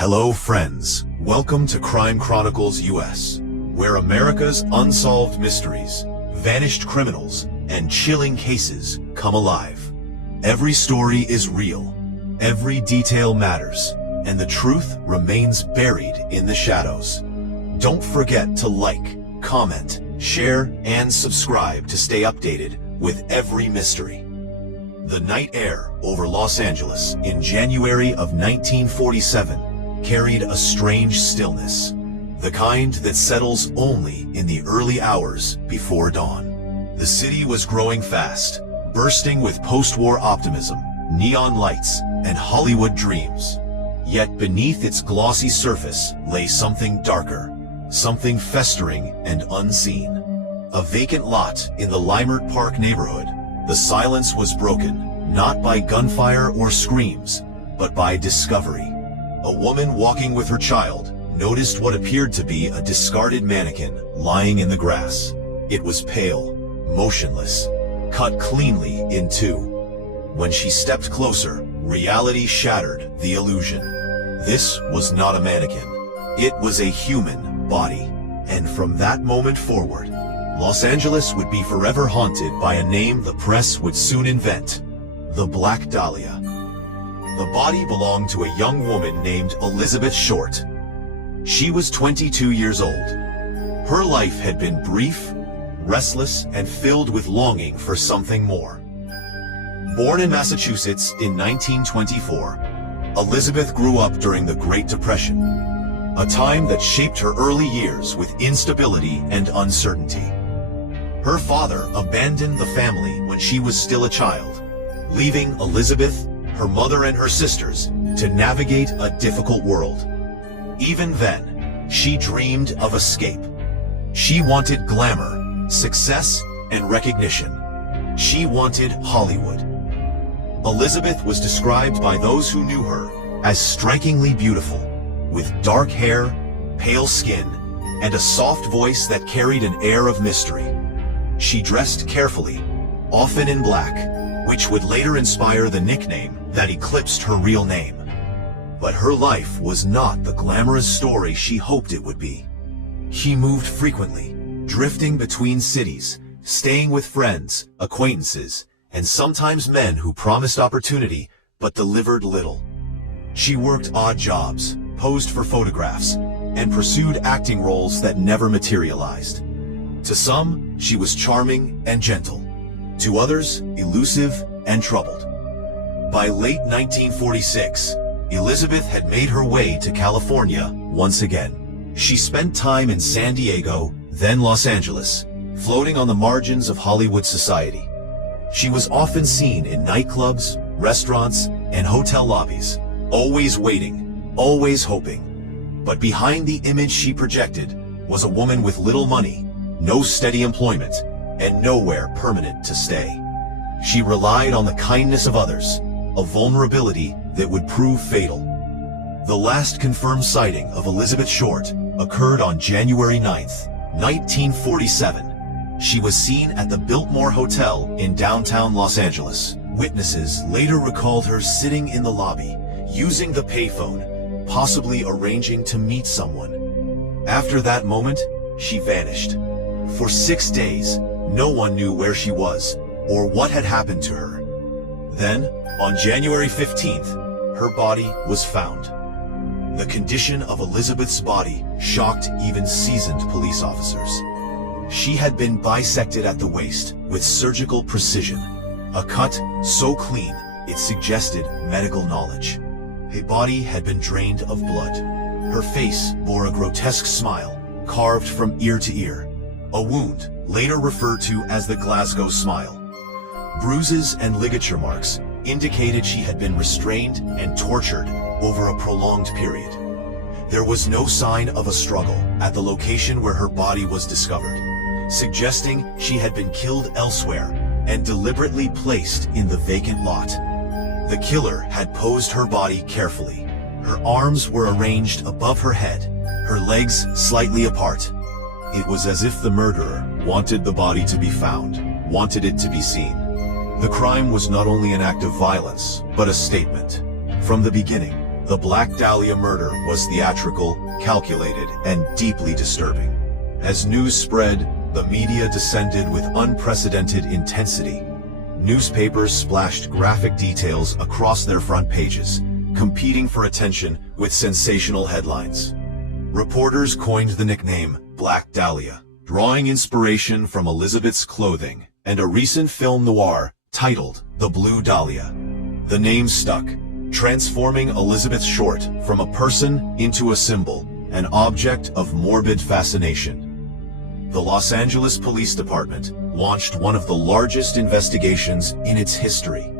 Hello friends, welcome to Crime Chronicles US, where America's unsolved mysteries, vanished criminals, and chilling cases come alive. Every story is real, every detail matters, and the truth remains buried in the shadows. Don't forget to like, comment, share, and subscribe to stay updated with every mystery. The night air over Los Angeles in January of 1947 carried a strange stillness, the kind that settles only in the early hours before dawn. The city was growing fast, bursting with post-war optimism, neon lights, and Hollywood dreams. Yet beneath its glossy surface lay something darker, something festering and unseen. A vacant lot in the Leimert Park neighborhood. The silence was broken, not by gunfire or screams, but by discovery. A woman walking with her child noticed what appeared to be a discarded mannequin lying in the grass. It was pale, motionless, cut cleanly in two. When she stepped closer, reality shattered the illusion. This was not a mannequin. It was a human body. And from that moment forward, Los Angeles would be forever haunted by a name the press would soon invent: the Black Dahlia. The body belonged to a young woman named Elizabeth Short. She was 22 years old. Her life had been brief, restless, and filled with longing for something more. Born in Massachusetts in 1924, Elizabeth grew up during the Great Depression, a time that shaped her early years with instability and uncertainty. Her father abandoned the family when she was still a child, leaving Elizabeth, her mother, and her sisters to navigate a difficult world. Even then, she dreamed of escape. She wanted glamour, success, and recognition. She wanted Hollywood. Elizabeth was described by those who knew her as strikingly beautiful, with dark hair, pale skin, and a soft voice that carried an air of mystery. She dressed carefully, often in black, which would later inspire the nickname that eclipsed her real name. But her life was not the glamorous story she hoped it would be. She moved frequently, drifting between cities, staying with friends, acquaintances, and sometimes men who promised opportunity but delivered little. She worked odd jobs, posed for photographs, and pursued acting roles that never materialized. To some, she was charming and gentle. To others, elusive and troubled. By late 1946, Elizabeth had made her way to California once again. She spent time in San Diego, then Los Angeles, floating on the margins of Hollywood society. She was often seen in nightclubs, restaurants, and hotel lobbies, always waiting, always hoping. But behind the image she projected was a woman with little money, no steady employment, and nowhere permanent to stay. She relied on the kindness of others, a vulnerability that would prove fatal. The last confirmed sighting of Elizabeth Short occurred on January 9th, 1947. She was seen at the Biltmore Hotel in downtown Los Angeles. Witnesses later recalled her sitting in the lobby, using the payphone, possibly arranging to meet someone. After that moment, she vanished. For 6 days, no one knew where she was or what had happened to her. Then, on January 15th, her body was found. The condition of Elizabeth's body shocked even seasoned police officers. She had been bisected at the waist with surgical precision, a cut so clean it suggested medical knowledge. Her body had been drained of blood. Her face bore a grotesque smile, carved from ear to ear, a wound later referred to as the Glasgow smile. Bruises and ligature marks indicated she had been restrained and tortured over a prolonged period. There was no sign of a struggle at the location where her body was discovered, suggesting she had been killed elsewhere and deliberately placed in the vacant lot. The killer had posed her body carefully. Her arms were arranged above her head, her legs slightly apart. It was as if the murderer wanted the body to be found, wanted it to be seen. The crime was not only an act of violence, but a statement. From the beginning, The Black Dahlia murder was theatrical, calculated, and deeply disturbing. As news spread, the media descended with unprecedented intensity. Newspapers splashed graphic details across their front pages, competing for attention with sensational headlines. Reporters coined the nickname Black Dahlia, drawing inspiration from Elizabeth's clothing and a recent film noir titled The Blue Dahlia. The name stuck, transforming Elizabeth Short from a person into a symbol, an object of morbid fascination. The Los Angeles Police Department launched one of the largest investigations in its history.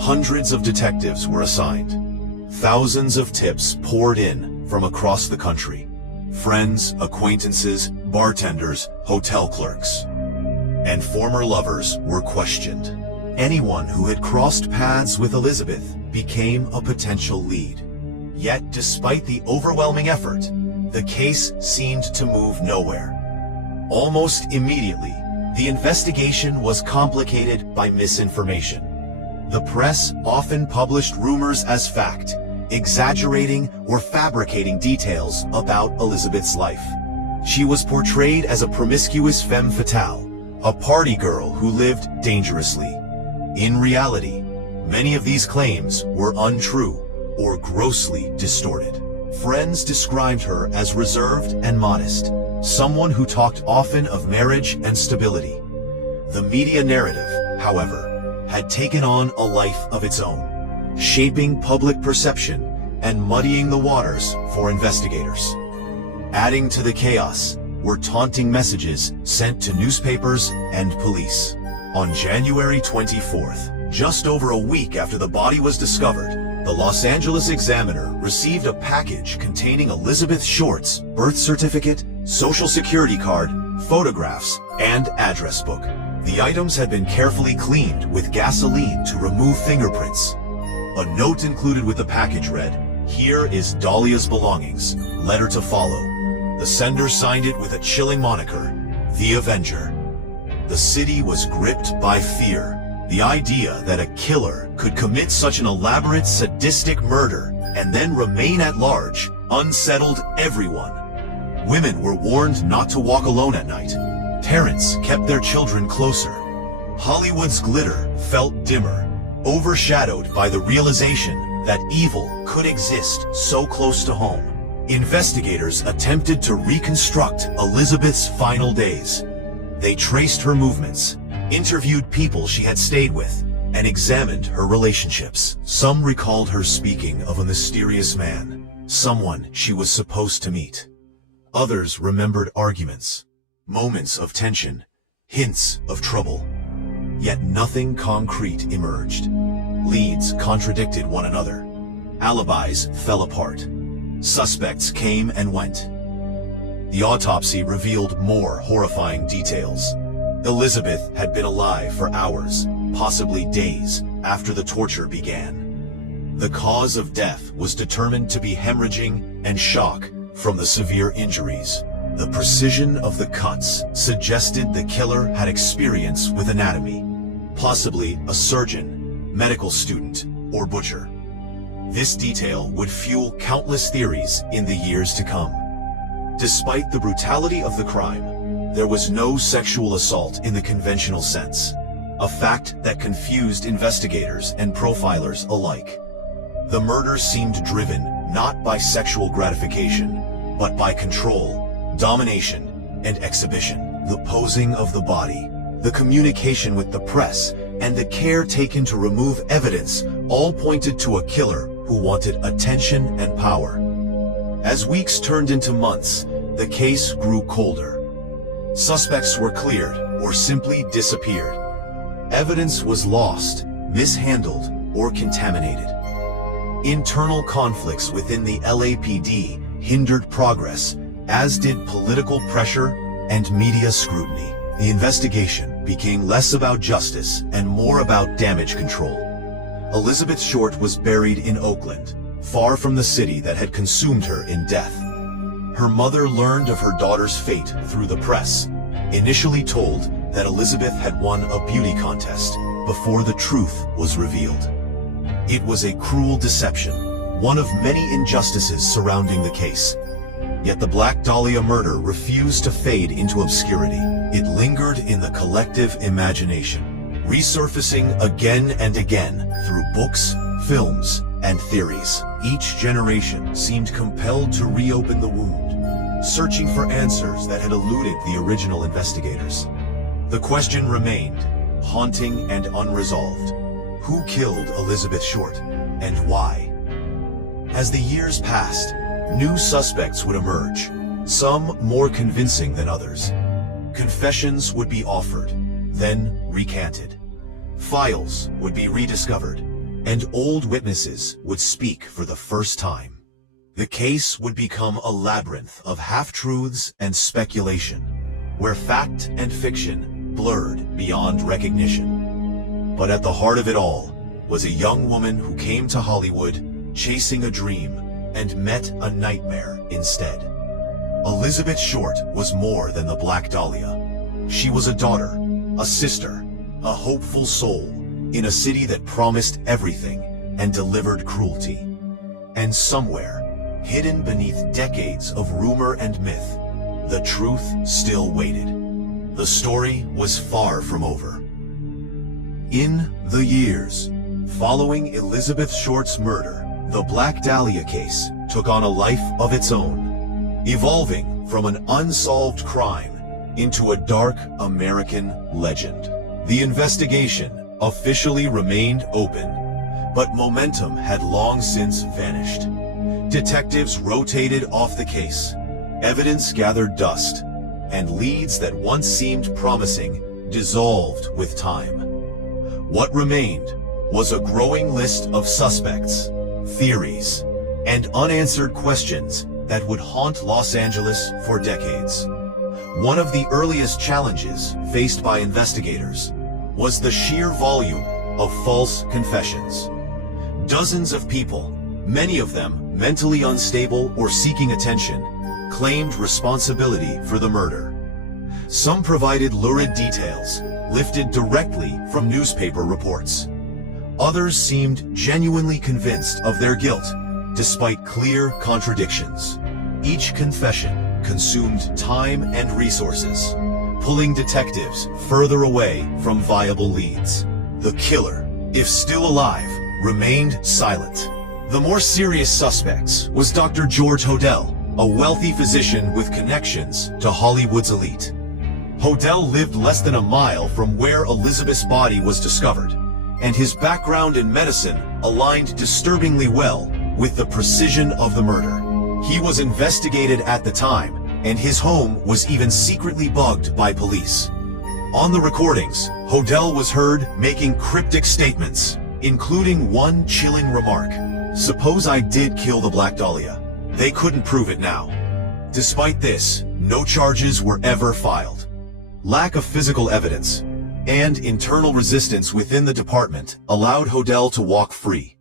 Hundreds of detectives were assigned. Thousands of tips poured in from across the country. Friends, acquaintances, bartenders, hotel clerks, and former lovers were questioned. Anyone who had crossed paths with Elizabeth became a potential lead. Yet, despite the overwhelming effort, the case seemed to move nowhere. Almost immediately, the investigation was complicated by misinformation. The press often published rumors as fact, exaggerating or fabricating details about Elizabeth's life. She was portrayed as a promiscuous femme fatale, a party girl who lived dangerously. In reality, many of these claims were untrue or grossly distorted. Friends described her as reserved and modest, someone who talked often of marriage and stability. The media narrative, however, had taken on a life of its own, shaping public perception and muddying the waters for investigators. Adding to the chaos were taunting messages sent to newspapers and police. On January 24th, just over a week after the body was discovered, the Los Angeles Examiner received a package containing Elizabeth Short's birth certificate, social security card, photographs, and address book. The items had been carefully cleaned with gasoline to remove fingerprints. A note included with the package read, "Here is Dahlia's belongings, letter to follow." The sender signed it with a chilling moniker, The Avenger. The city was gripped by fear. The idea that a killer could commit such an elaborate, sadistic murder and then remain at large unsettled everyone. Women were warned not to walk alone at night. Parents kept their children closer. Hollywood's glitter felt dimmer, overshadowed by the realization that evil could exist so close to home. Investigators attempted to reconstruct Elizabeth's final days. They traced her movements, interviewed people she had stayed with, and examined her relationships. Some recalled her speaking of a mysterious man, someone she was supposed to meet. Others remembered arguments, moments of tension, hints of trouble. Yet nothing concrete emerged. Leads contradicted one another. Alibis fell apart. Suspects came and went. The autopsy revealed more horrifying details. Elizabeth had been alive for hours, possibly days, after the torture began. The cause of death was determined to be hemorrhaging and shock from the severe injuries. The precision of the cuts suggested the killer had experience with anatomy, possibly a surgeon, medical student, or butcher. This detail would fuel countless theories in the years to come. Despite the brutality of the crime, there was no sexual assault in the conventional sense, a fact that confused investigators and profilers alike. The murder seemed driven not by sexual gratification, but by control, domination, and exhibition. The posing of the body, the communication with the press, and the care taken to remove evidence all pointed to a killer who wanted attention and power. As weeks turned into months, the case grew colder. Suspects were cleared or simply disappeared. Evidence was lost, mishandled, or contaminated. Internal conflicts within the LAPD hindered progress, as did political pressure and media scrutiny. The investigation became less about justice and more about damage control. Elizabeth Short was buried in Oakland, far from the city that had consumed her in death. Her mother learned of her daughter's fate through the press, initially told that Elizabeth had won a beauty contest before the truth was revealed. It was a cruel deception, one of many injustices surrounding the case. Yet the Black Dahlia murder refused to fade into obscurity. It lingered in the collective imagination, resurfacing again and again through books, films, and theories. Each generation seemed compelled to reopen the wound, searching for answers that had eluded the original investigators. The question remained, haunting and unresolved. Who killed Elizabeth Short, and why? As the years passed, new suspects would emerge, some more convincing than others. Confessions would be offered, then recanted. Files would be rediscovered, and old witnesses would speak for the first time. The case would become a labyrinth of half-truths and speculation, where fact and fiction blurred beyond recognition. But at the heart of it all was a young woman who came to Hollywood chasing a dream and met a nightmare instead. Elizabeth Short was more than the Black Dahlia. She was a daughter, a sister, a hopeful soul in a city that promised everything and delivered cruelty. And somewhere, hidden beneath decades of rumor and myth, the truth still waited. The story was far from over. In the years following Elizabeth Short's murder, the Black Dahlia case took on a life of its own, evolving from an unsolved crime into a dark American legend. The investigation officially remained open, but momentum had long since vanished. Detectives rotated off the case, evidence gathered dust, and leads that once seemed promising dissolved with time. What remained was a growing list of suspects, theories, and unanswered questions that would haunt Los Angeles for decades. One of the earliest challenges faced by investigators was the sheer volume of false confessions. Dozens of people, many of them mentally unstable or seeking attention, claimed responsibility for the murder. Some provided lurid details, lifted directly from newspaper reports. Others seemed genuinely convinced of their guilt, despite clear contradictions. Each confession consumed time and resources, pulling detectives further away from viable leads. The killer, if still alive, remained silent. The more serious suspects was Dr. George Hodel, a wealthy physician with connections to Hollywood's elite. Hodel lived less than a mile from where Elizabeth's body was discovered, and his background in medicine aligned disturbingly well with the precision of the murder. He was investigated at the time, and his home was even secretly bugged by police. On the recordings, Hodel was heard making cryptic statements, including one chilling remark: "Suppose I did kill the Black Dahlia. They couldn't prove it now." Despite this, no charges were ever filed. Lack of physical evidence and internal resistance within the department allowed Hodel to walk free.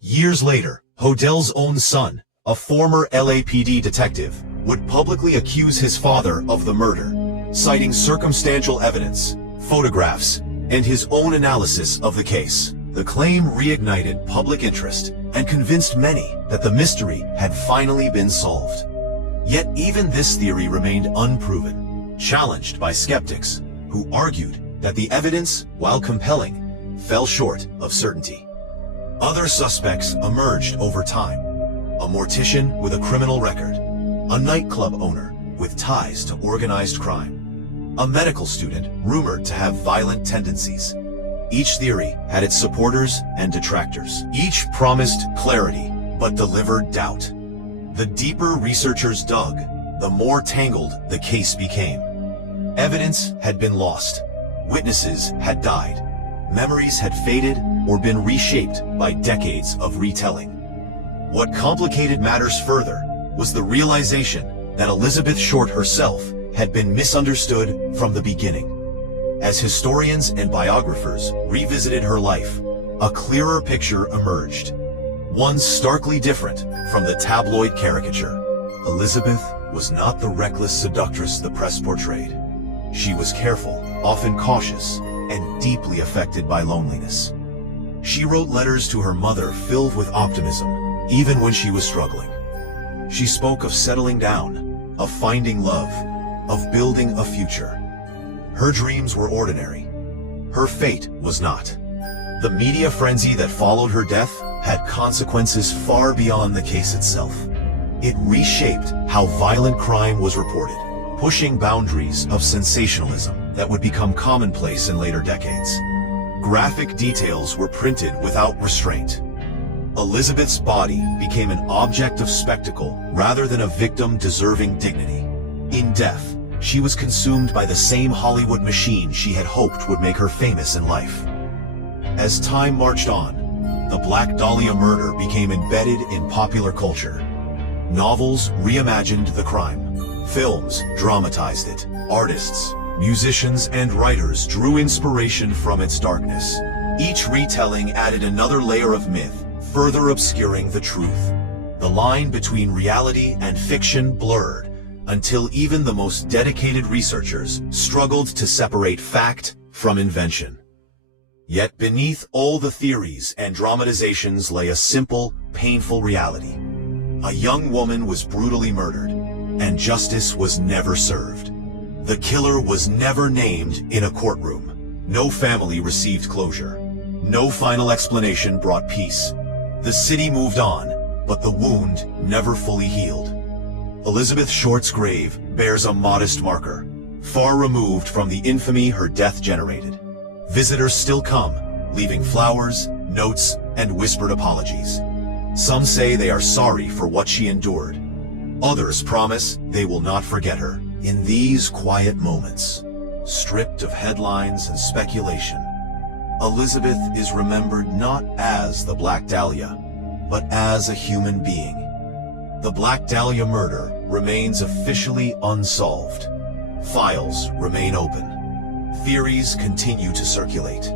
Years later, Hodel's own son, a former LAPD detective, would publicly accuse his father of the murder, citing circumstantial evidence, photographs, and his own analysis of the case. The claim reignited public interest and convinced many that the mystery had finally been solved. Yet even this theory remained unproven, challenged by skeptics who argued that the evidence, while compelling, fell short of certainty. Other suspects emerged over time: a mortician with a criminal record, a nightclub owner with ties to organized crime, a medical student rumored to have violent tendencies. Each theory had its supporters and detractors. Each promised clarity, but delivered doubt. The deeper researchers dug, the more tangled the case became. Evidence had been lost. Witnesses had died. Memories had faded or been reshaped by decades of retelling. What complicated matters further was the realization that Elizabeth Short herself had been misunderstood from the beginning. As historians and biographers revisited her life, a clearer picture emerged. One starkly different from the tabloid caricature. Elizabeth was not the reckless seductress the press portrayed. She was careful, often cautious, and deeply affected by loneliness. She wrote letters to her mother filled with optimism, even when she was struggling. She spoke of settling down, of finding love, of building a future. Her dreams were ordinary. Her fate was not. The media frenzy that followed her death had consequences far beyond the case itself. It reshaped how violent crime was reported, pushing boundaries of sensationalism that would become commonplace in later decades. Graphic details were printed without restraint. Elizabeth's body became an object of spectacle rather than a victim deserving dignity. In death, she was consumed by the same Hollywood machine she had hoped would make her famous in life. As time marched on, the Black Dahlia murder became embedded in popular culture. Novels reimagined the crime. Films dramatized it. Artists, musicians, and writers drew inspiration from its darkness. Each retelling added another layer of myth, further obscuring the truth. The line between reality and fiction blurred, until even the most dedicated researchers struggled to separate fact from invention. Yet beneath all the theories and dramatizations lay a simple, painful reality. A young woman was brutally murdered, and justice was never served. The killer was never named in a courtroom. No family received closure. No final explanation brought peace. The city moved on, but the wound never fully healed. Elizabeth Short's grave bears a modest marker, far removed from the infamy her death generated. Visitors still come, leaving flowers, notes, and whispered apologies. Some say they are sorry for what she endured. Others promise they will not forget her. In these quiet moments, stripped of headlines and speculation, Elizabeth is remembered not as the Black Dahlia, but as a human being. The Black Dahlia murder remains officially unsolved. Files remain open. Theories continue to circulate.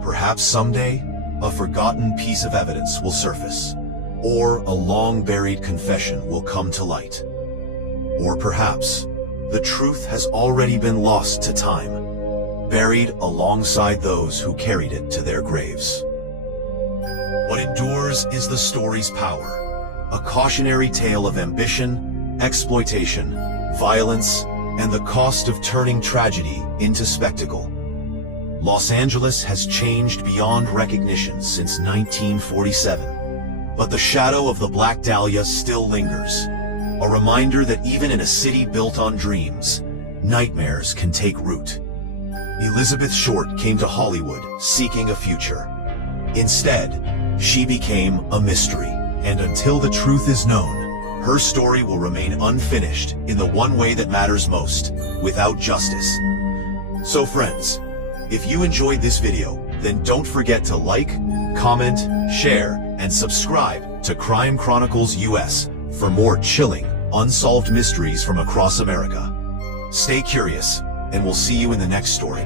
Perhaps someday, a forgotten piece of evidence will surface, or a long-buried confession will come to light. Or perhaps, the truth has already been lost to time, buried alongside those who carried it to their graves. What endures is the story's power. A cautionary tale of ambition, exploitation, violence, and the cost of turning tragedy into spectacle. Los Angeles has changed beyond recognition since 1947, but the shadow of the Black Dahlia still lingers, a reminder that even in a city built on dreams, nightmares can take root. Elizabeth Short came to Hollywood seeking a future. Instead, she became a mystery. And until the truth is known, her story will remain unfinished in the one way that matters most, without justice. So friends, if you enjoyed this video, then don't forget to like, comment, share, and subscribe to Crime Chronicles US for more chilling, unsolved mysteries from across America. Stay curious, and we'll see you in the next story.